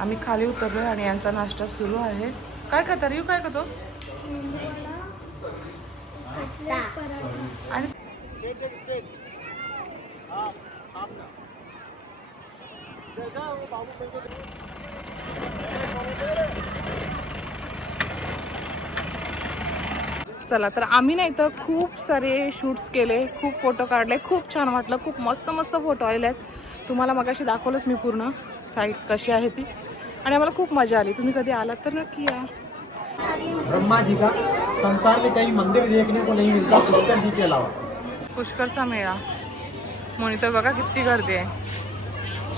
आम्ही खाली उतरलोय आणि यांचा नाश्ता सुरू आहे. काय खाता? येऊ काय खातो? आणि चला तर आम्ही नाही तर खूप सारे शूट्स केले खूप फोटो काढले खूप छान वाटलं खूप मस्त मस्त फोटो आलेले आहेत. तुम्हाला मगाशी दाखवलंच मी पूर्ण. साईट कशी आहे ती? आणि आम्हाला खूप मजा आली. तुम्ही कधी आलात तर नक्की या. ब्रह्मा जी का? संसार में कहीं मंदिर देखने को नहीं मिलता पुष्कर जी के अलावा पुष्करचा मेळा. म्हणून तर बघा किती गर्दी आहे.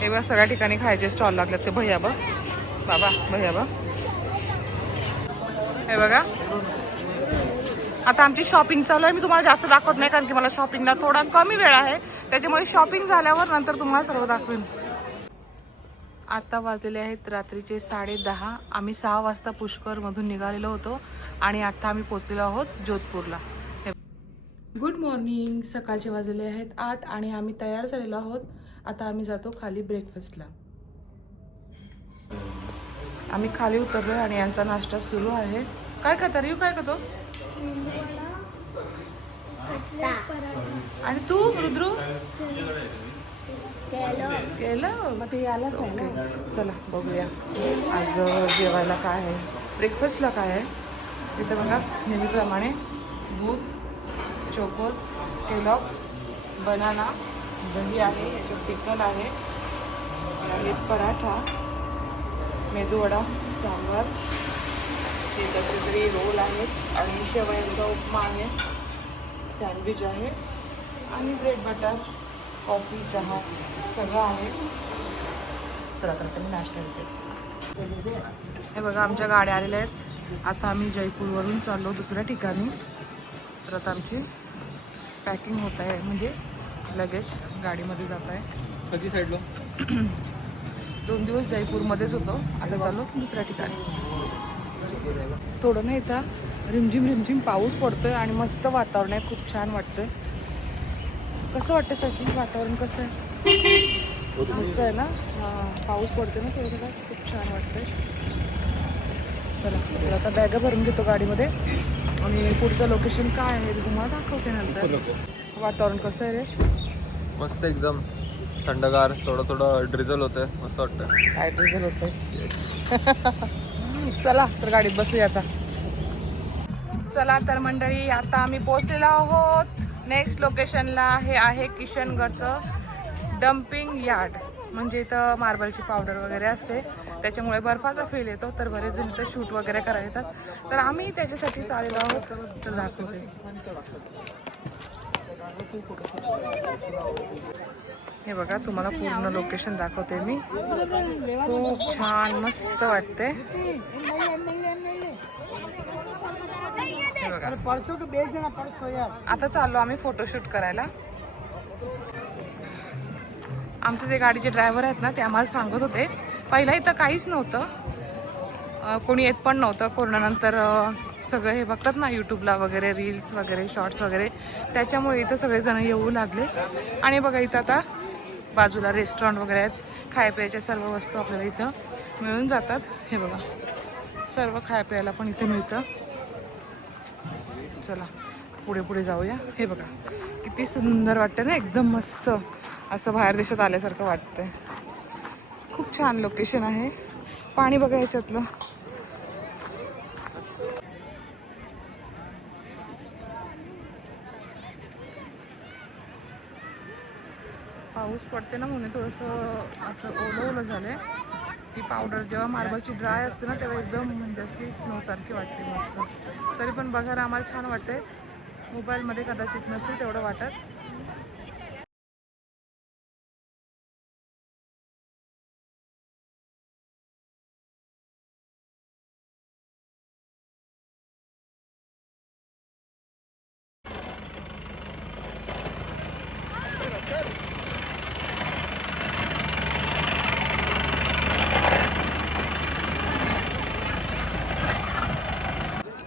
हे बघा सगळ्या ठिकाणी खायचे स्टॉल लागलेत. ते भैया बघ. बाबा भैया बघ. हे बघा. आता आमची शॉपिंग चालू आहे. मी तुम्हाला जास्त दाखवत नाही कारण की मला शॉपिंगला थोडा कमी वेळ आहे. त्याच्यामुळे शॉपिंग झाल्यावर नंतर तुम्हाला सर्व दाखवेन. आता वाजलेले आहेत रात्रीचे साडे दहा. आम्ही सहा वाजता पुष्करमधून निघालेलो होतो आणि आता आम्ही पोचलेलो आहोत जोधपूरला. गुड मॉर्निंग सकाळचे वाजलेले आहेत आठ आणि आम्ही तयार झालेलो आहोत. आता आम्ही जातो खाली ब्रेकफास्टला आम्ही खाली उतरलोय आणि यांचा नाश्ता सुरू आहे. काय खाता येऊ काय खातो? आणि तू रुद्रू? केलं. मग ते यालाच ओके चला बघूया. आज जेवायला काय आहे? ब्रेकफास्टला काय आहे? इथं बघा नेहमीप्रमाणे दूध चोकोस केलॉक्स बनाना दही आहे याच्यात पिकल आहे आहे पराठा मेदूवडा सांबार ते कसले तरी रोल आहेत. आणि शेवयांचा उपमा आहे. सँडविच आहे. आणि ब्रेड बटर कॉफी चहा सगळं आहे. चला तर मी नाश्ता घेते हे बघा आमच्या गाड्या आलेल्या आहेत. आता आम्ही जयपूरवरून चाललो दुसऱ्या ठिकाणी. तर आता आमची पॅकिंग होत आहे. म्हणजे लगेज गाडीमध्ये जात आहे. कधी साईडलो? दोन दिवस जयपूरमध्येच होतो. आता चाललो दुसऱ्या ठिकाणी. थोडं ना इथं रिमझिम रिमझिम पाऊस पडतोय आणि मस्त वातावरण आहे. खूप छान वाटतंय. कसं वाटतं सचिन? वातावरण कसं आहे? मस्त आहे ना? हां पाऊस पडतोय ना थोडं थोडं. खूप छान वाटतंय. चला तर आता बॅगा भरून घेतो गाडीमध्ये. आणि पुढचं लोकेशन काय आहे ते तुम्हाला दाखवते नंतर. वातावरण कसं आहे रे? मस्त एकदम. थंडगार थोडं थोडं ड्रिझल होतंय. मस्त वाटतं काय डिझेल होतंय? चला तर गाडीत बसूया आता. चला तर मंडळी आता आम्ही पोहोचलेलो आहोत. नेक्स्ट लोकेशनला हे आहे किशनगडचं डम्पिंग यार्ड म्हणजे इथं मार्बलची पावडर वगैरे असते. त्याच्यामुळे बर्फाचा फील येतो तर बरेच जण इथं शूट वगैरे करायला येतात. तर आम्ही त्याच्यासाठी चालेल आहोत तर दाखवते. हे बघा तुम्हाला पूर्ण लोकेशन दाखवते मी. खूप छान मस्त वाटते. बघा. आता चाललो आम्ही फोटोशूट करायला. आमचे जे गाडीचे ड्रायव्हर आहेत ना ते आम्हाला सांगत होते. पहिला इथं काहीच नव्हतं. कोणी येत पण नव्हतं. कोरोनानंतर सगळं हे बघतात ना यूट्यूबला वगैरे रील्स वगैरे शॉर्ट्स वगैरे. त्याच्यामुळे इथं सगळेजण येऊ लागले. आणि बघा इथं आता बाजूला रेस्टॉरंट वगैरे आहेत. खाय प्यायच्या सर्व वस्तू आपल्याला इथं मिळून जातात. हे बघा. सर्व खाय प्यायला पण इथे मिळतं. चला पुढे पुढे जाऊया. हे बघा किती सुंदर वाटतं ना एकदम मस्त. असं बाहेर देशात आल्यासारखं वाटतंय. खूप छान लोकेशन आहे. पाणी बघा याच्यातलं. पाऊस पडते ना म्हणून थोडंसं असं ओलं ओलं झालंय. ती पावडर जेव्हा मार्बलची ड्राय असते ना तेव्हा एकदम म्हणजे अशी स्नोसारखी वाटते मस्त. तरी पण बघायला आम्हाला छान वाटते मोबाईलमध्ये कदाचित नसेल तेवढं वाटत.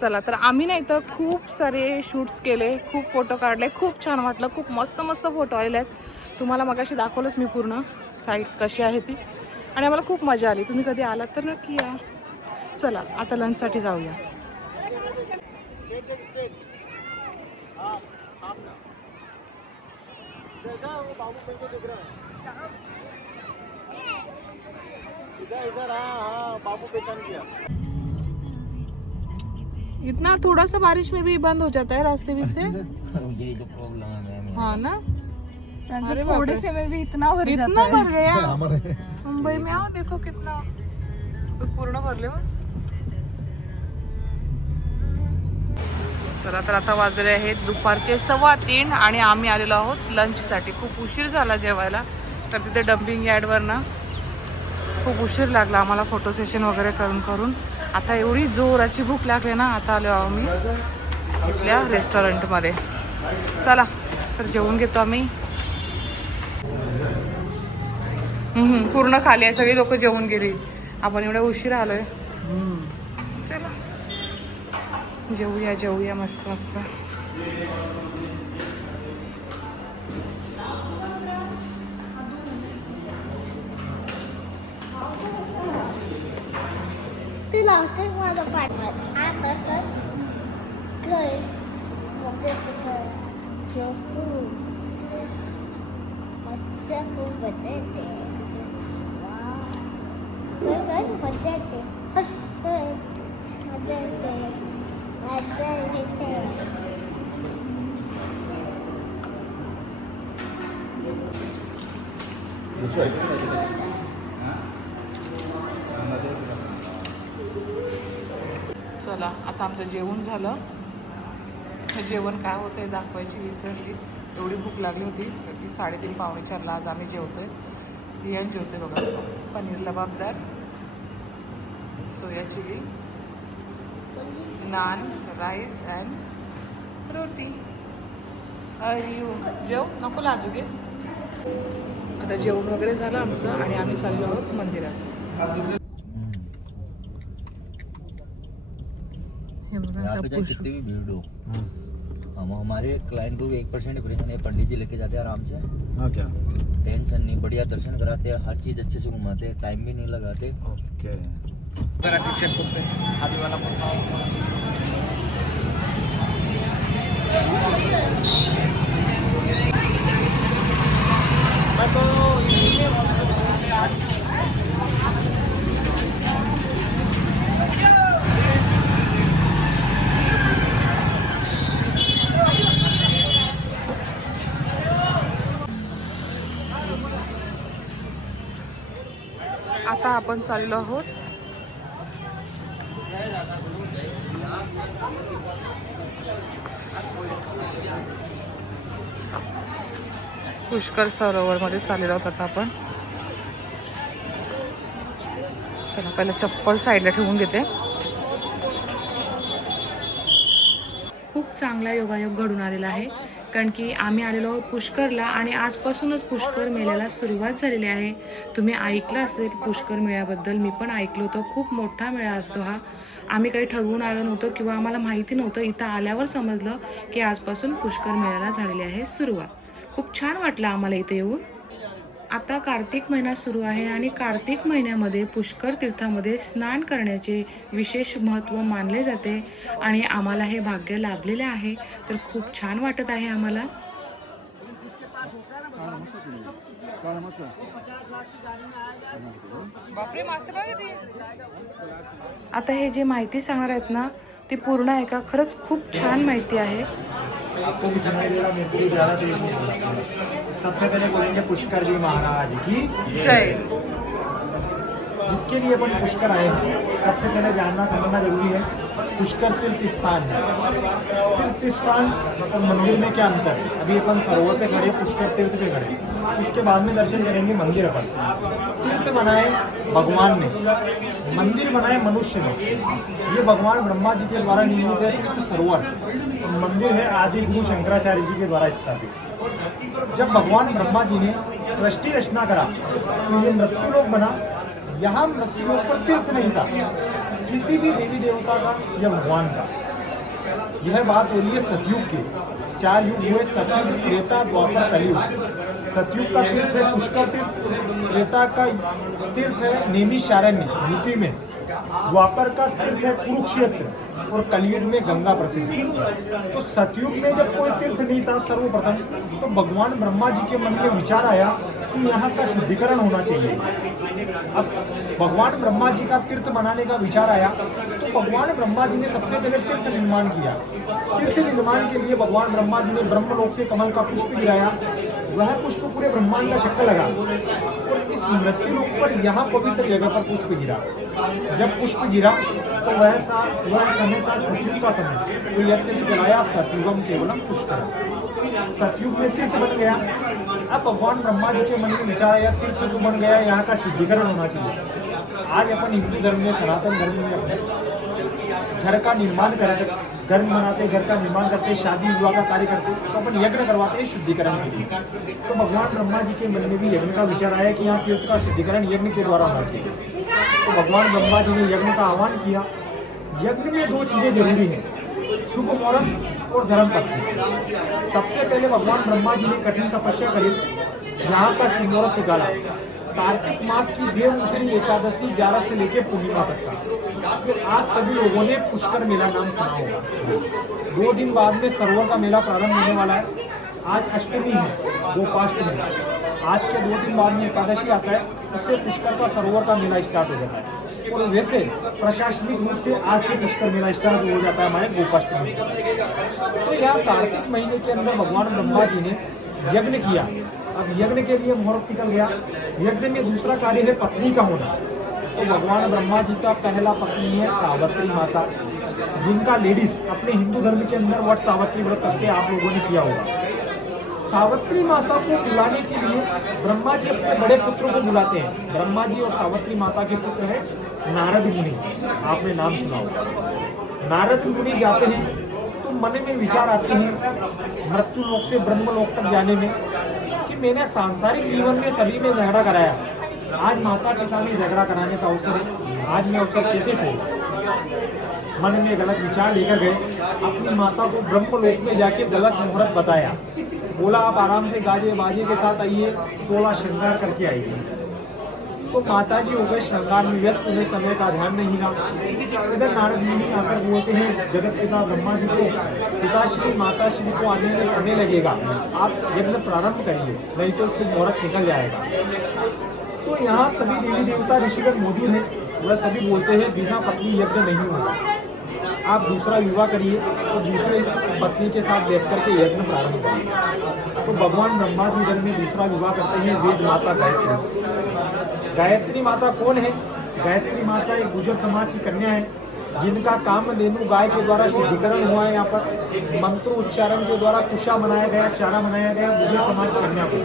चला तर आम्ही नाही तर खूप सारे शूट्स केले खूप फोटो काढले खूप छान वाटलं खूप मस्त मस्त फोटो आलेले आहेत. तुम्हाला मगाशी दाखवलंच मी पूर्ण साईट कशी आहे ती. आणि आम्हाला खूप मजा आली. तुम्ही कधी आलात तर नक्की या. चला आता लंचसाठी जाऊया. बाबू पेचान किया। इतना थोड़ा सा बारिश में भी बंद हो जाता है रास्ते यही तो प्रॉब्लम है मैम। हाँ ना? अरे थोड़े। से में भी इतना भर इतना जाता है। भर गया? मुंबई में आओ देखो कितना। पूर्ण भरले तर आता आता वाजलेले आहेत दुपारचे सव्वा तीन आणि आम्ही आलेलो आहोत लंचसाठी खूप उशीर झाला जेवायला. तर तिथे डम्पिंग यार्डवर ना खूप उशीर लागला आम्हाला फोटो सेशन वगैरे करून करून आता एवढी जोराची भूक लागली ना आता आलो मी इथल्या रेस्टॉरंटमध्ये चला तर जेवून घेतो आम्ही. पूर्ण खाली आहे सगळी लोक जेवून गेली. आपण एवढ्या उशीर आलोय. चला. जेवूया जेवूया मस्त मस्त. He lost one of the fight. I thought them. Good. Well, just because. Just to lose. My step over that day. Wow. We're going My that day. My that. That's right. चला आता आमचं जेवण झालं. जेवण काय होतं आहे दाखवायची विसरली एवढी भूक लागली होती. की साडेतीन पावणे चारला आज आम्ही जेवतोय. बियाण जेवतोय बघा. Paneer lababdar. Soya chilli. Naan rice and roti. You जेव. नको लाजू घे. आता जेवण वगैरे झालं आमचं आणि आम्ही चाललो आहोत मंदिरात. यहाँ पे चाहे कितनी भी भीड़ हो। हम हमारे क्लाइंट को एक परसेंट परेशान है पंडित जी लेके जाते हैं आराम से। हाँ क्या? टेंशन नहीं बढ़िया दर्शन कराते हैं हर चीज़ अच्छे से घुमाते हैं टाइम भी नहीं लगाते। ओके। आता आपण चाललो आहोत. पुष्कर सरोवरमध्ये चाललेलो आहोत आता आपण. चला पहिला चप्पल साईडला ठेवून घेते. खूप चांगला योगायोग घडून आलेला आहे. कारण की आम्ही आलेलो आहोत पुष्करला आणि आजपासूनच पुष्कर मेळ्याला सुरुवात झालेली आहे. तुम्ही ऐकलं असेल पुष्कर मेळ्याबद्दल मी पण ऐकलं होतं. खूप मोठा मेळा असतो हा. आम्ही काही ठरवून आलो नव्हतं किंवा आम्हाला माहिती नव्हतं. इथं आल्यावर समजलं की आजपासून पुष्कर मेळ्याला झालेली आहे सुरुवात. खूप छान वाटलं आम्हाला इथे येऊन. आता कार्तिक महिना सुरू आहे आणि कार्तिक महिन्यामध्ये पुष्कर तीर्थामध्ये स्नान करण्याचे विशेष महत्त्व मानले जाते आणि आम्हाला हे भाग्य लाभलेले आहे. तर खूप छान वाटत आहे आम्हाला. आता हे जे माहिती सांगणार आहेत ना ती पूर्ण आहे का? खरंच खूप छान माहिती आहे. आपको भी मेरे ज़्यादा नहीं। सबसे पहले बोलेंगे पुष्कर जी महाराज की जय। जिसके लिए अपन पुष्कर आए हैं सबसे पहले जानना समझना जरूरी है। पुष्कर तीर्थ स्थान है। तीर्थ स्थान और मंदिर में क्या अंतर? है अभी अपन सरोवर पे खड़े, पुष्कर तीर्थ पे खड़े। इसके बाद में दर्शन करेंगे मंदिर अपन। तीर्थ बनाए भगवान ने। मंदिर बनाए मनुष्य ने। ये भगवान ब्रह्मा जी के द्वारा निर्मित है तीर्थ सरोवर। मंदिर है आदि गुरु शंकराचार्य जी के द्वारा स्थापित। जब भगवान ब्रह्मा जी ने सृष्टि रचना करा तो ये मृत्यु लोग बना। यहाँ मृत्यु लोग पर तीर्थ नहीं था। किसी भी देवी देवता का या भगवान का। यह बात हो रही है सतयुग की। चार युग हुए, सतयुग त्रेता द्वापर कलयुग। सतयुग का तीर्थ है पुष्कर तीर्थ त्रेता का तीर्थ है नेमी शारण्य यूपी में। द्वापर का तीर्थ है कुरुक्षेत्र। और कलयुग में गंगा प्रसिद्ध। तो सतयुग में जब कोई तीर्थ नहीं था सर्वप्रथम तो भगवान ब्रह्मा जी के मन में विचार आया कि यहाँ का शुद्धिकरण होना चाहिए। अब भगवान ब्रह्मा जी का तीर्थ बनाने का विचार आया तो भगवान ब्रह्मा जी ने सबसे पहले तीर्थ निर्माण किया। तीर्थ निर्माण के लिए भगवान ब्रह्मा जी ने ब्रह्मलोक से कमल का पुष्प गिराया। वह पुष्प पूरे ब्रह्मांड का चक्कर लगा और इस मृत्यु लोक पर यहाँ पवित्र जगह पर पुष्प गिरा। जब पुष्प गिरा तो वह वह समय का समय। तो यह तीर्थ बनाया सतयुगम केवलम पुष्कर सतयुग में तीर्थ बन गया। अब भगवान ब्रह्मा जी के मन में विचार आया तीर्थ तो बन गया, यहाँ का शुद्धिकरण होना चाहिए। आज अपन हिंदू धर्म में, सनातन धर्म में अपने घर का निर्माण करते, घर बनाते, घर का निर्माण करते, शादी विवाह का कार्य करते तो अपन यज्ञ करवाते हैं शुद्धिकरण के लिए। तो भगवान ब्रह्मा जी के मन में भी यज्ञ का विचार आया कि यहाँ तीर्थ का शुद्धिकरण यज्ञ के द्वारा होना चाहिए। तो भगवान ब्रह्मा जी ने यज्ञ का आह्वान किया। यज्ञ में दो चीज़ें ज़रूरी हैं, शुभ मुहूर्त और धर्म पत्नी सबसे पहले भगवान ब्रह्मा जी ने कठिन तपस्या करी, यहाँ का शुभ मुहूर्त निकाला कार्तिक मास की देव उतरी एकादशी ग्यारह से लेकर पूर्णिमा तक का। फिर आज सभी लोगों ने पुष्कर मेला नाम सुना होगा। दो दिन बाद में सरोवर का मेला प्रारंभ होने वाला है। आज अष्टमी है गोपाष्टमी आज के दो दिन बाद में एकादशी आता है। उससे पुष्कर का सरोवर का मेला स्टार्ट हो जाता है। और वैसे प्रशासनिक रूप से आज से पुष्कर मेला स्टार्ट हो जाता है हमारे गोपाष्टमी तो यहाँ कार्तिक महीने के अंदर भगवान ब्रह्मा जी ने यज्ञ किया। अब यज्ञ के लिए मुहूर्त निकल गया। यज्ञ में दूसरा कार्य है पत्नी का होना। तो भगवान ब्रह्मा जी का पहला पत्नी है सावित्री माता। जिनका लेडीज़ अपने हिंदू धर्म के अंदर वट सावित्री व्रत करके आप लोगों ने किया होगा। सावित्री माता को बुलाने के लिए ब्रह्मा जी अपने बड़े पुत्रों को बुलाते हैं। ब्रह्मा जी और सावित्री माता के पुत्र है नारद मुनि। आपने नाम सुना नारद मुनि जाते हैं तो मन में विचार आते हैं मृत्यु लोक से ब्रह्म लोक तक जाने में कि मैंने सांसारिक जीवन में सभी में झगड़ा कराया। आज माता पिता में झगड़ा कराने का अवसर है। आज मैं अवसर कैसे छोड़ूं? मन में गलत विचार लेकर गए। अपनी माता को ब्रह्म लोक में जाके गलत मुहूर्त बताया। बोला, आप आराम से गाजे बाजे के साथ आइए सोलह श्रृंगार करके आइए। तो माता जी हो गए श्रृंगार में व्यस्त, उन्हें समय का ध्यान नहीं रहा इधर नारद मुनि आकर बोलते हैं, जगत पिता ब्रह्मा जी को, पिताश्री माता श्री को आने में समय लगेगा। आप यज्ञ प्रारंभ करिए, नहीं तो शुभ मुहूर्त निकल जाएगा। तो यहाँ सभी देवी देवता ऋषिगण मौजूद हैं। वह सभी बोलते हैं, बिना पत्नी यज्ञ नहीं होगा। आप दूसरा विवाह करिए तो दूसरे पत्नी के साथ बैठ करके यज्ञ प्रारंभ करिए। तो भगवान ब्रह्मा जी इधर में दूसरा विवाह करते हैं, वेद माता गायत्री। गायत्री माता कौन है? गायत्री माता एक गुजर समाज की कन्या है, जिनका काम धेनु गाय के द्वारा शुद्धिकरण हुआ है यहाँ पर। मंत्र उच्चारण के द्वारा कुशा बनाया गया, चारा बनाया गया, गुजर समाज कन्या को।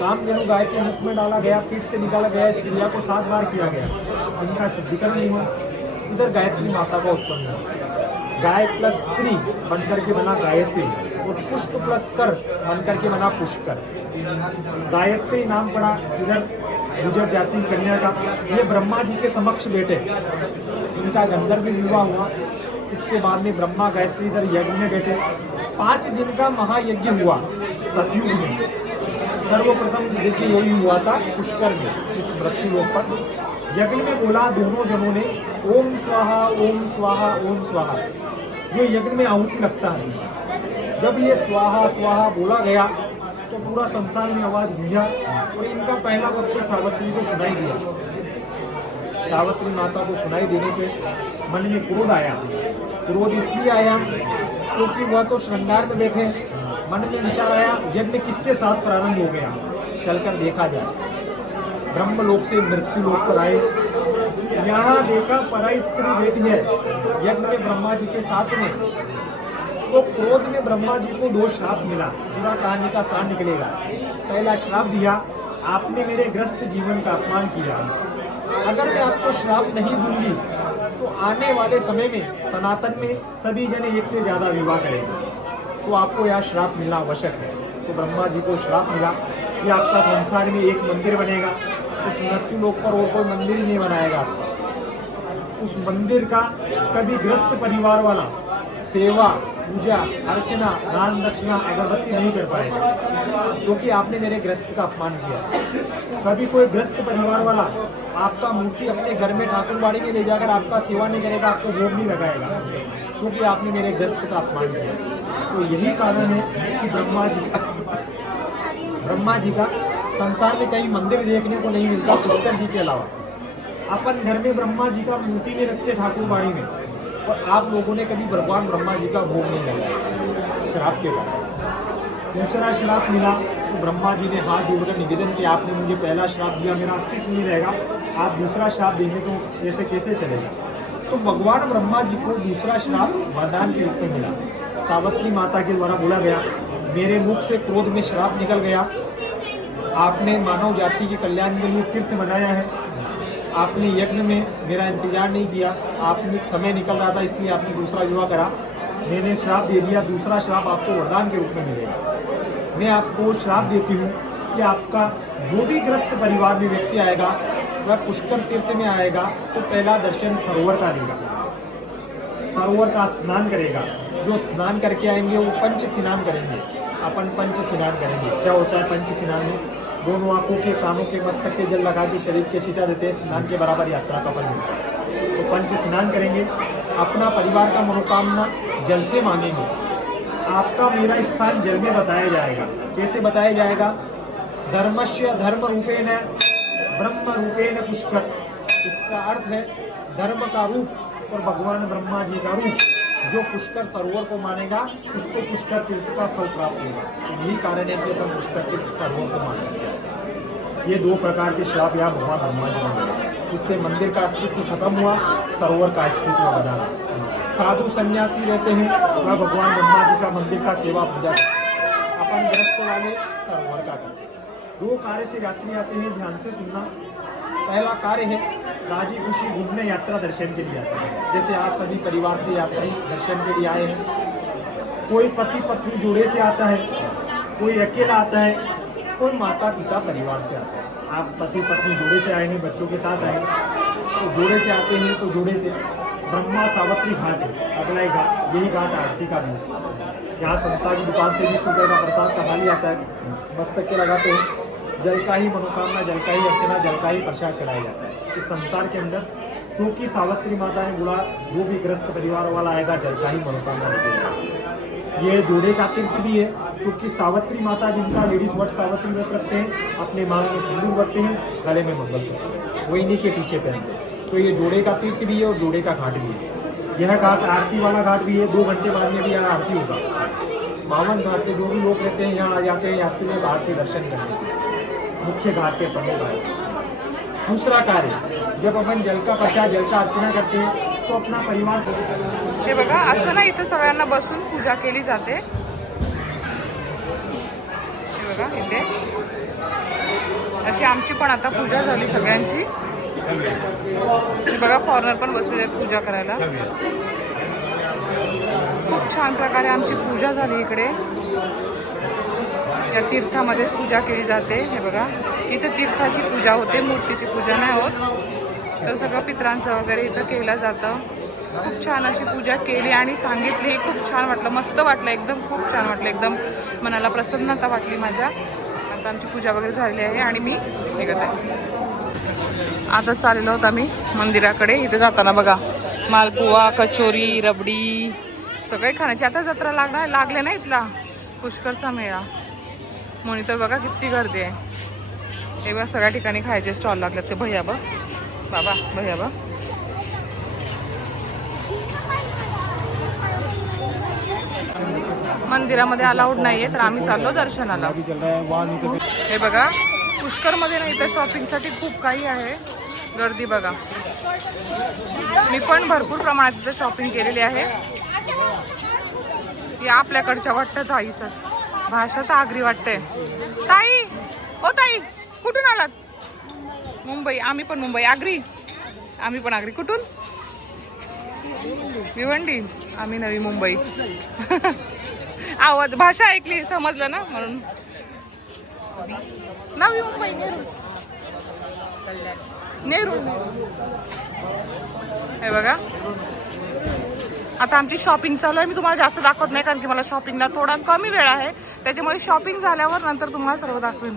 काम धेनु गाय के मुख में डाला गया, पीठ से निकाला गया, इस क्रिया को सात बार किया गया। इनका शुद्धिकरण हुआ। इधर गायत्री माता का उत्पन्न हुआ गाय प्लस स्त्री, बनकर के बना गायत्री और पुष्प प्लस कर, बनकर के बना पुष्कर। गायत्री नाम पड़ा इधर गुजर जाति, कन्या का ये ब्रह्मा जी के समक्ष बैठे। इनका गंधर्व विवाह हुआ। इसके बाद में ब्रह्मा गायत्री इधर यज्ञ में बैठे। पाँच दिन का महायज्ञ हुआ सतयुग में। सर्वप्रथम देखिए, यही हुआ था पुष्कर में, इस मृत्यु पर। यज्ञ में बोला दोनों जनों ने, ओम स्वाहा ओम स्वाहा ओम स्वाहा। जो यज्ञ में आहुति लगता है। जब ये स्वाहा स्वाहा बोला गया तो पूरा संसार में आवाज़ गूंजा और इनका पहला वक्त सावित्री को सुनाई दिया। सावित्री माता को सुनाई देने पे मन में क्रोध आया। क्रोध इसलिए आया क्योंकि वह तो श्रृंगार में बैठे। मन में विचार आया, यज्ञ किसके साथ प्रारंभ हो गया? चलकर देखा जाए। ब्रह्मलोक से मृत्यु लोक पर आए। यहाँ देखा पराई स्त्री बैठी है, यज्ञ में ब्रह्मा जी के साथ में। तो क्रोध में ब्रह्मा जी को दो श्राप मिला। पूरा कहानी का सार निकलेगा। पहला श्राप दिया, आपने मेरे ग्रस्त जीवन का अपमान किया। अगर मैं आपको श्राप नहीं दूँगी तो आने वाले समय में, सनातन में सभी जने एक से ज़्यादा विवाह करेंगे। तो आपको यह श्राप मिलना आवश्यक है। तो ब्रह्मा जी को श्राप मिला। कि आपका संसार में एक मंदिर बनेगा। उस मृत्यु लोक पर और कोई मंदिर ही नहीं बनाएगा। उस मंदिर का कभी ग्रस्त परिवार वाला सेवा, पूजा, अर्चना, दान, दक्षिणा, अगरबत्ती नहीं कर पाएगा, क्योंकि आपने मेरे ग्रस्त का अपमान किया। कभी कोई ग्रस्त परिवार वाला आपका मूर्ति अपने घर में ठाकुरबाड़ी में ले जाकर आपका सेवा नहीं करेगा, आपको भोग नहीं लगाएगा, क्योंकि आपने मेरे ग्रस्त का अपमान किया। तो यही कारण है कि ब्रह्मा जी ब्रह्मा जी का संसार में कई मंदिर देखने को नहीं मिलता पुष्कर जी के अलावा। अपन घर में ब्रह्मा जी का मूर्ति में रखते ठाकुर बाड़ी में, और आप लोगों ने कभी भगवान ब्रह्मा जी का भोग नहीं लगाया। श्राप के बाद। दूसरा श्राप मिला तो ब्रह्मा जी ने हाथ जोड़कर निवेदन किया, आपने मुझे पहला श्राप दिया, मेरा अस्तित्व नहीं रहेगा। आप दूसरा श्राप देंगे तो ऐसे कैसे चलेगा? तो भगवान ब्रह्मा जी को दूसरा श्राप वरदान के रूप में मिला। सावित्री माता के द्वारा बोला गया, मेरे मुख से क्रोध में श्राप निकल गया। आपने मानव जाति के कल्याण के लिए तीर्थ बनाया है। आपने यज्ञ में मेरा इंतज़ार नहीं किया। आपने समय निकल रहा था, इसलिए आपने दूसरा विवाह करा। मैंने श्राप दे दिया, दूसरा श्राप आपको वरदान के रूप में मिलेगा। मैं आपको श्राप देती हूँ कि आपका जो भी ग्रस्त परिवार में व्यक्ति आएगा, वह पुष्कर तीर्थ में आएगा तो पहला दर्शन सरोवर का देगा। सरोवर का स्नान करेगा। जो स्नान करके आएँगे, वो पंच स्नान करेंगे। अपन पंच स्नान करेंगे। क्या होता है पंच स्नान में? दोनों आँखों के कानों के मस्तक के जल लगा के शरीर के छीटा देते हैं स्नान के बराबर यात्रा का फल मिलता है। तो पंच स्नान करेंगे, अपना परिवार का मनोकामना जल से मांगेंगे। आपका मेरा स्थान जल में बताया जाएगा। कैसे बताया जाएगा? धर्मस्य धर्म रूपेण ब्रह्म रूपेण पुष्कर इसका अर्थ है, धर्म का रूप और भगवान ब्रह्मा जी का रूप। जो पुष्कर सरोवर को मानेगा, उसको पुष्कर तीर्थ का फल प्राप्त होगा। यही कारण है कि अपन पुष्कर तीर्थ सरोवर को मानते ये दो प्रकार के श्राप यहाँ भगवान ब्रह्मा जी ने इससे मंदिर का अस्तित्व खत्म हुआ, सरोवर का अस्तित्व बना। साधु सन्यासी रहते हैं वह भगवान ब्रह्मा जी का मंदिर का सेवा पूजा। अपन ग्रस्त वाले सरोवर का करते। दो कार्य से यात्री आते हैं, ध्यान से सुनना। पहला कार्य है राज़ी खुशी घूमने यात्रा दर्शन के लिए आते हैं। जैसे आप सभी परिवार से यात्री दर्शन के लिए आए हैं। कोई पति पत्नी जोड़े से आता है, कोई अकेला आता है, कोई माता पिता परिवार से आता है। आप पति पत्नी जोड़े से आए हैं, बच्चों के साथ आए तो जोड़े से आते हैं तो जोड़े से। ब्रह्मा सावित्री घाट है। अगला ही घाट, यही घाट आरती का भी यहाँ संता की दुकान से भी सुबह का प्रसाद का थाली आता है। मस्तक के लगाते हैं। जल का ही मनोकामना, जल का ही अर्चना, जल का ही प्रसाद चढ़ाया जाता है। इस संसार के अंदर क्योंकि सावित्री माता ने बोला, जो भी ग्रस्त परिवार वाला आएगा, जल का ही मनोकामना रखेगा। ये जोड़े का तीर्थ भी है, क्योंकि सावित्री माता जिनका लेडीज़ वट सावित्री व्रत रखते हैं, अपने मांग में सिंदूर रखते हैं, गले में मंगलसूत्र वो इन्हीं के पीछे पहनते हैं। तो ये जोड़े का तीर्थ भी है और जोड़े का घाट भी है। यह घाट आरती वाला घाट भी है। दो घंटे बाद में भी यहाँ आरती होगा। मावन घाट पे जो भी लोग रहते हैं, यहाँ आ जाते हैं, यात्री में बाहर के दर्शन करने। मुख्य घाट के प्रमुख है। दूसरा कार्य जब अपन जल का प्रसाद जल का अर्चना करते हैं तो अपना परिवार हे बघा असं ना इथं सगळ्यांना बसून पूजा केली जाते. हे बघा इथे. अशी आमची पण आता पूजा झाली सगळ्यांची. हे बघा फॉरेनर पण बसलेले आहेत पूजा करायला. खूप छान प्रकारे आमची पूजा झाली इकडे. या तीर्थामध्येच पूजा केली जाते. हे बघा इथं तीर्थाची पूजा होते मूर्तीची पूजा नाही होत. तर सगळं पित्रांचं वगैरे इथं केलं जातं. खूप छान अशी पूजा केली आणि सांगितली. खूप छान वाटलं मस्त वाटलं एकदम खूप छान वाटलं एकदम मनाला प्रसन्नता वाटली माझ्या. आता आमची पूजा वगैरे झालेली आहे आणि मी निघत आहे. आता चाललेलो होत आम्ही मंदिराकडे. इथे जाताना बघा मालपुवा कचोरी रबडी सगळे खाण्याची. आता जत्रा लागणार लागले ना इथला? पुष्करचा मेळा. म्हणून इथं बघा किती गर्दी आहे. हे बघा सगळ्या ठिकाणी खायचे स्टॉल लागलेत ते. भैया बघ. बाबा भैया बघ. मंदिरामध्ये अलाउड नाहीये तर आम्ही चाललो दर्शनाला. हे बघा पुष्करमध्ये नाही तर शॉपिंगसाठी खूप काही आहे. गर्दी बघा. मी पण भरपूर प्रमाणात तिथे शॉपिंग केलेली आहे. ती आपल्याकडच्या वाटतं ताईसच भाषा तर आगरी वाटते. ताई ओ ताई कुठून आलात? मुंबई. आम्ही पण मुंबई. आगरी? आम्ही पण आगरी. कुठून? भिवंडी. आम्ही नवी मुंबई. आवाज भाषा ऐकली समजलं ना म्हणून. नवी मुंबई नेहरू. नेहरू. हे बघा. आता आमची शॉपिंग चालू आहे. मी तुम्हाला जास्त दाखवत नाही कारण की मला शॉपिंगला थोडा कमी वेळ आहे. त्याच्यामुळे शॉपिंग झाल्यावर नंतर तुम्हाला सर्व दाखवेन.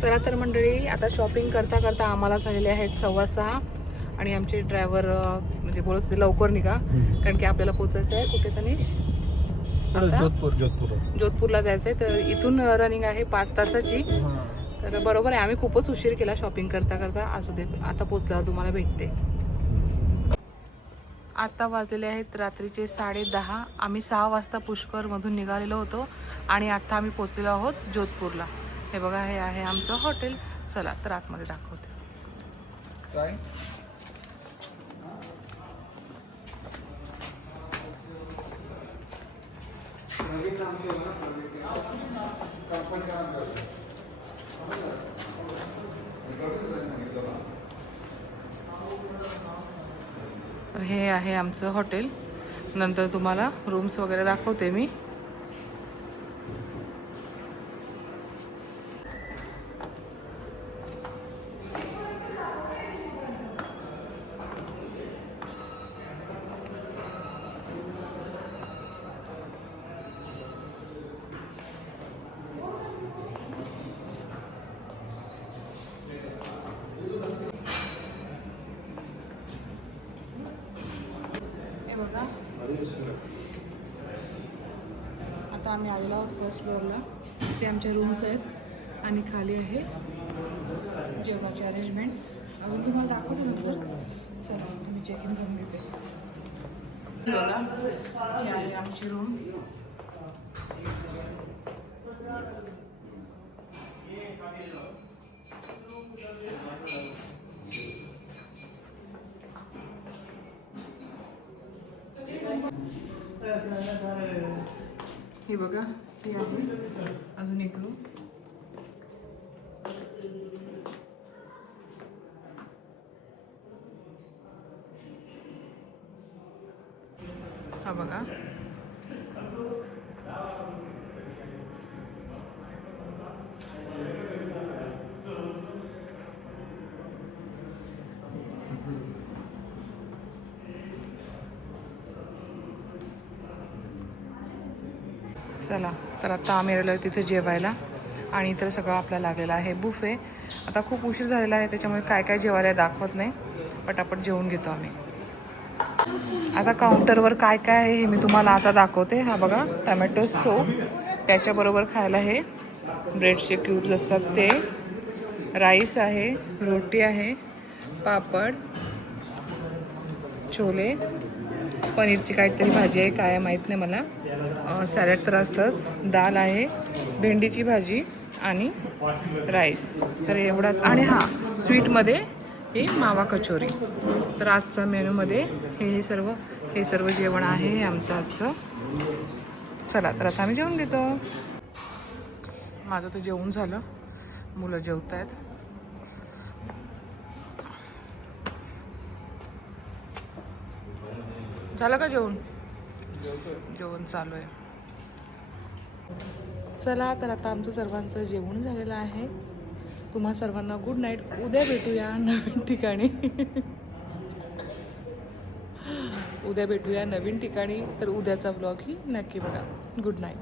चला तर मंडळी आता शॉपिंग करता करता आम्हाला झालेले आहेत सव्वा सहा. आणि आमचे ड्रायव्हर म्हणजे बोलत होते लवकर निघा. कारण की आपल्याला पोचायचं आहे. कुठे तनिष? आता? जोधपुर जोधपुर. जोधपूरला जायचं आहे तर इथून रनिंग आहे पाच तासाची. तर बरोबर आहे आम्ही खूपच उशीर केला शॉपिंग करता करता. असू दे आता पोचल्यावर तुम्हाला भेटते. आता वाजलेले आहेत रात्रीचे साडे दहा. आम्ही सहा वाजता पुष्करमधून निघालेलो होतो आणि आता आम्ही पोचलेलो आहोत जोधपूरला. हे बघा हे आहे आमचं हॉटेल. चला तर आतमध्ये दाखवते. काय? तर हे आहे आमचं हॉटेल. नंतर तुम्हाला रूम्स वगैरे दाखवते मी. आणि खाली आहे जेवणाची अरेंजमेंट अजून तुम्हाला दाखवतो नंतर. चला तुम्ही चेक इन करून घेते. बघा ही आहे आमची रूम ही बघा ही आहे अजून एक रूम हा बघा चला तर आता आम्ही आलेलो आहे तिथे जेवायला आणि इतर सगळं आपल्याला लागलेलं आहे. बुफे आता खूप उशीर झालेला आहे त्याच्यामुळे काय काय जेवायला आहे दाखवत नाही पटापट जेवून घेतो आम्ही. आता काउंटरवर काय काय आहे हे मी तुम्हाला आता दाखवते. हा बघा टमॅटो सोप त्याच्याबरोबर खायला हे ब्रेडचे क्यूब्स असतात ते. राईस आहे रोटी आहे पापड छोले पनीरची काहीतरी भाजी आहे काय माहीत नाही मला. सॅलड तर असतंच. दाल आहे भेंडीची भाजी आणि राईस. तर एवढाच. आणि हां स्वीटमध्ये हे मावा कचोरी. तर आजचा मेनूमध्ये हे हे सर्व हे सर्व जेवण आहे हे आमचं आजचं. चला तर आता आम्ही जेवण घेतो. माझं तर जेवण झालं. मुलं जेवत आहेत झालं का जेवण? जेवण चालू आहे. चला तर आता आमचं सर्वांचं जेवण झालेलं आहे. तुम्हा सर्वांना गुड नाईट उद्या भेटूया नवीन ठिकाणी. उद्या भेटूया नवीन ठिकाणी. तर उद्याचा ब्लॉग ही नक्की बघा. Good night